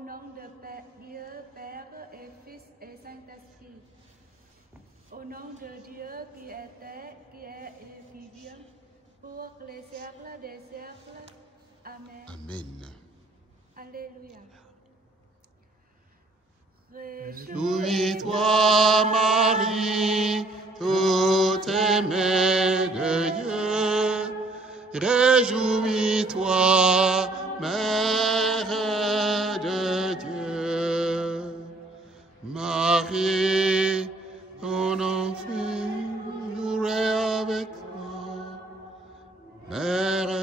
nom de Dieu, Père et Fils et Saint-Esprit. Au nom de Dieu qui était, qui est et qui vient, pour les siècles des siècles. Amen. Amen. Alléluia. Réjouis-toi, Marie, tout aimée de Dieu. Réjouis-toi, Mère de Dieu. Marie, ton enfant jouerait avec toi. Mère,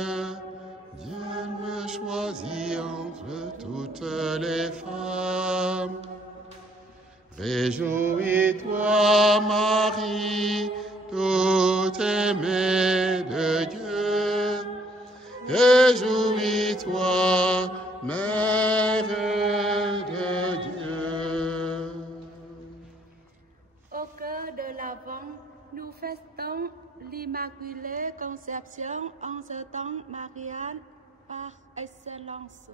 Dieu me choisit entre toutes les femmes. Réjouis-toi, Marie, tout aimée de Dieu. Réjouis-toi, Mère de Dieu. Au cœur de l'Avent, nous fêtons l'Immaculée Conception en ce temps marial par excellence.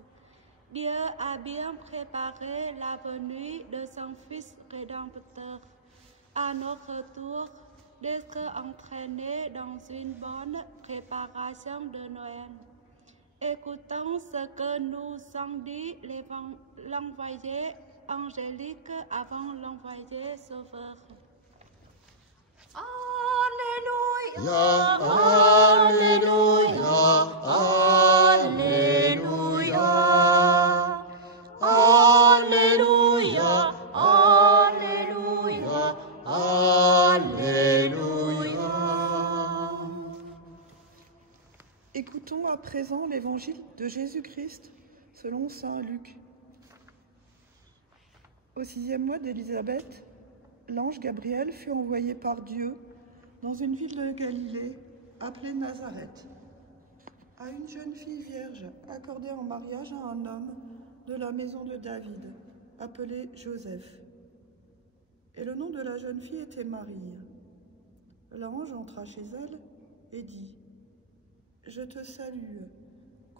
Dieu a bien préparé la venue de son Fils rédempteur. À notre tour, d'être entraînés dans une bonne préparation de Noël. Écoutons ce que nous ont dit l'envoyé angélique avant l'envoyé sauveur. Alléluia, Alléluia, Alléluia. Alléluia, Alléluia, Alléluia. Écoutons à présent l'évangile de Jésus-Christ selon saint Luc. Au 6e mois d'Élisabeth, l'ange Gabriel fut envoyé par Dieu dans une ville de Galilée appelée Nazareth, à une jeune fille vierge accordée en mariage à un homme de la maison de David, appelé Joseph. Et le nom de la jeune fille était Marie. L'ange entra chez elle et dit : « Je te salue,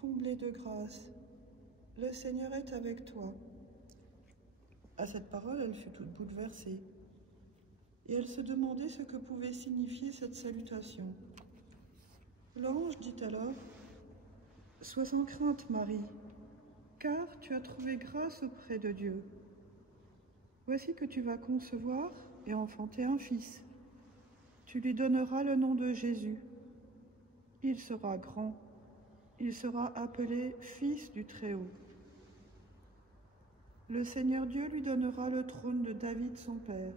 comblée de grâce, le Seigneur est avec toi. » À cette parole, elle fut toute bouleversée, et elle se demandait ce que pouvait signifier cette salutation. L'ange dit alors : « Sois sans crainte, Marie, car tu as trouvé grâce auprès de Dieu. Voici que tu vas concevoir et enfanter un fils. Tu lui donneras le nom de Jésus. Il sera grand, il sera appelé Fils du Très-Haut. Le Seigneur Dieu lui donnera le trône de David son père.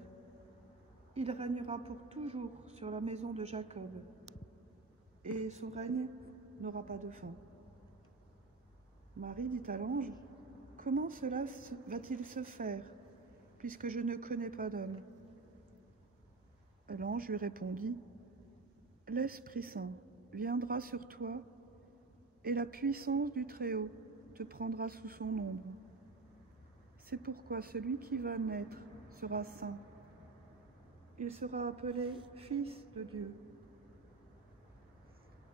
Il régnera pour toujours sur la maison de Jacob, et son règne n'aura pas de fin. » Marie dit à l'ange : « Comment cela va-t-il se faire, puisque je ne connais pas d'homme ?» L'ange lui répondit : « L'Esprit Saint viendra sur toi, et la puissance du Très-Haut te prendra sous son ombre. C'est pourquoi celui qui va naître sera saint. Il sera appelé Fils de Dieu.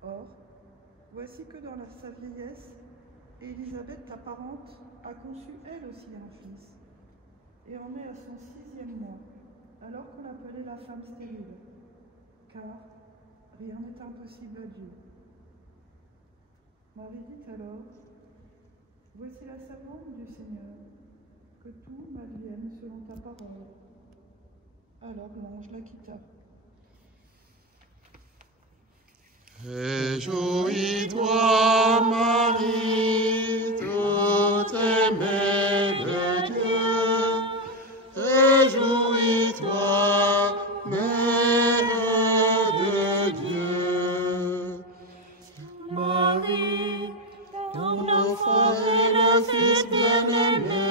Or, voici que dans sa vieillesse, Élisabeth, ta parente, a conçu elle aussi un fils, et en est à son 6e mois, alors qu'on l'appelait la femme stérile, car rien n'est impossible à Dieu. Marie dit alors : « Voici la servante du Seigneur, que tout m'advienne selon ta parole. » Alors l'ange la quitta. Réjouis-toi, Marie, tout aimée de Dieu. Réjouis-toi, Mère de Dieu. Marie, ton enfant est le Fils bien-aimé.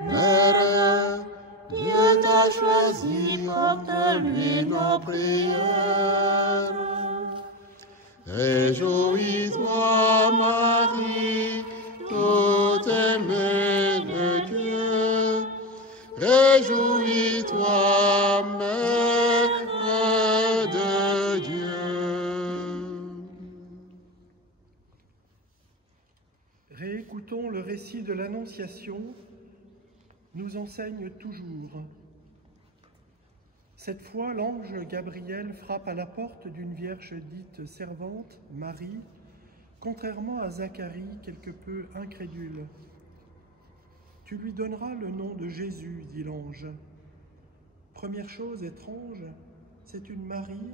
Mère, Dieu t'a choisi, porte-lui nos prières. Réjouis-toi, Marie, tout aimée de Dieu. Réjouis-toi, Mère de Dieu. Réécoutons le récit de l'Annonciation nous enseigne toujours. Cette fois, l'ange Gabriel frappe à la porte d'une vierge dite servante, Marie, contrairement à Zacharie, quelque peu incrédule. « Tu lui donneras le nom de Jésus, dit l'ange. » Première chose étrange, c'est une Marie,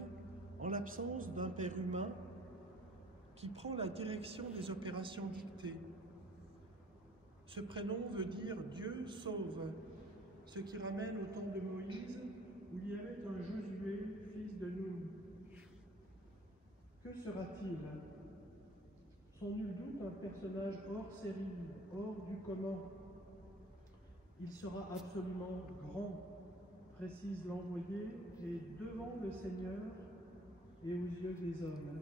en l'absence d'un père humain, qui prend la direction des opérations dictées. Ce prénom veut dire « Dieu sauve », ce qui ramène au temps de Moïse, où il y avait un Josué, fils de Nun. Que sera-t-il? Sans nul doute un personnage hors série, hors du commun. Il sera absolument grand, précise l'envoyé, et devant le Seigneur et aux yeux des hommes.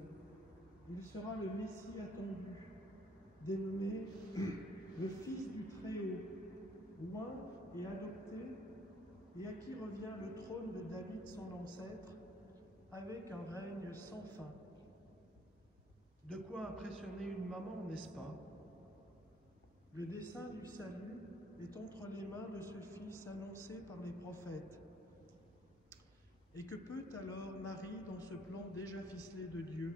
Il sera le Messie attendu, dénommé le Fils du Très-Haut, loin et adopté, et à qui revient le trône de David, son ancêtre, avec un règne sans fin. De quoi impressionner une maman, n'est-ce pas? Le dessein du salut est entre les mains de ce Fils annoncé par les prophètes. Et que peut alors Marie dans ce plan déjà ficelé de Dieu?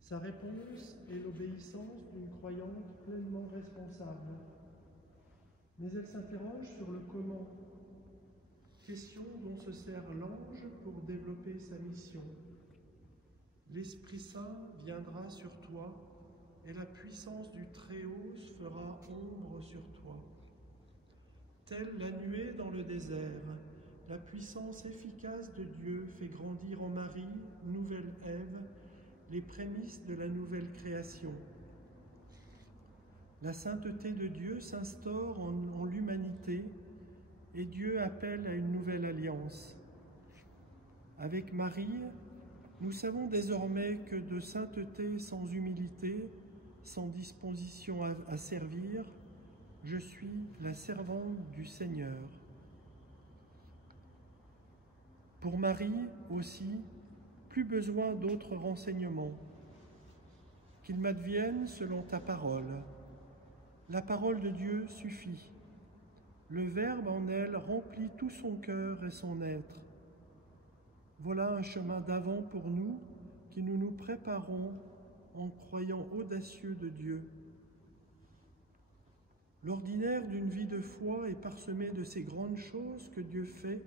Sa réponse est l'obéissance d'une croyante pleinement responsable. Mais elle s'interroge sur le comment. Question dont se sert l'ange pour développer sa mission. L'Esprit Saint viendra sur toi et la puissance du Très-Haut se fera ombre sur toi. Telle la nuée dans le désert, la puissance efficace de Dieu fait grandir en Marie, nouvelle Ève, les prémices de la nouvelle création. La sainteté de Dieu s'instaure en l'humanité et Dieu appelle à une nouvelle alliance. Avec Marie, nous savons désormais que de sainteté sans humilité, sans disposition à servir, je suis la servante du Seigneur. Pour Marie aussi, plus besoin d'autres renseignements. Qu'il m'advienne selon ta parole. La parole de Dieu suffit. Le Verbe en elle remplit tout son cœur et son être. Voilà un chemin d'avant pour nous, qui nous nous préparons en croyant audacieux de Dieu. L'ordinaire d'une vie de foi est parsemé de ces grandes choses que Dieu fait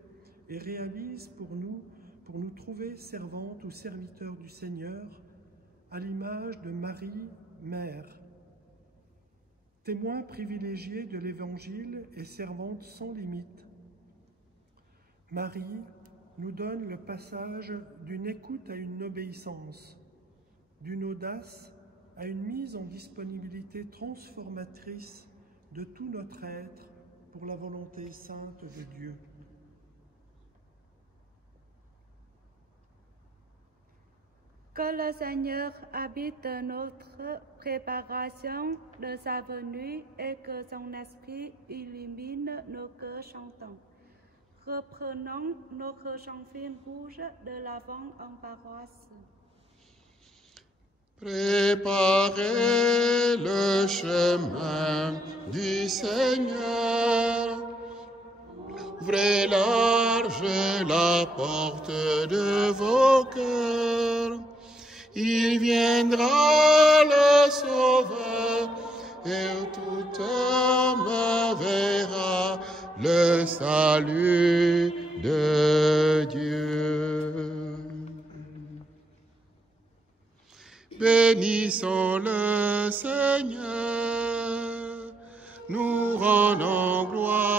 et réalise pour nous trouver servantes ou serviteurs du Seigneur, à l'image de Marie, mère. Témoin privilégié de l'Évangile et servante sans limite, Marie nous donne le passage d'une écoute à une obéissance, d'une audace à une mise en disponibilité transformatrice de tout notre être pour la volonté sainte de Dieu. Que le Seigneur habite notre préparation de sa venue et que son esprit illumine nos cœurs chantants. Reprenons notre chant fil rouge de l'avant en paroisse. Préparez le chemin du Seigneur. Ouvrez large la porte de vos cœurs. Il viendra le Sauveur et tout homme verra le salut de Dieu. Bénissons le Seigneur, nous rendons gloire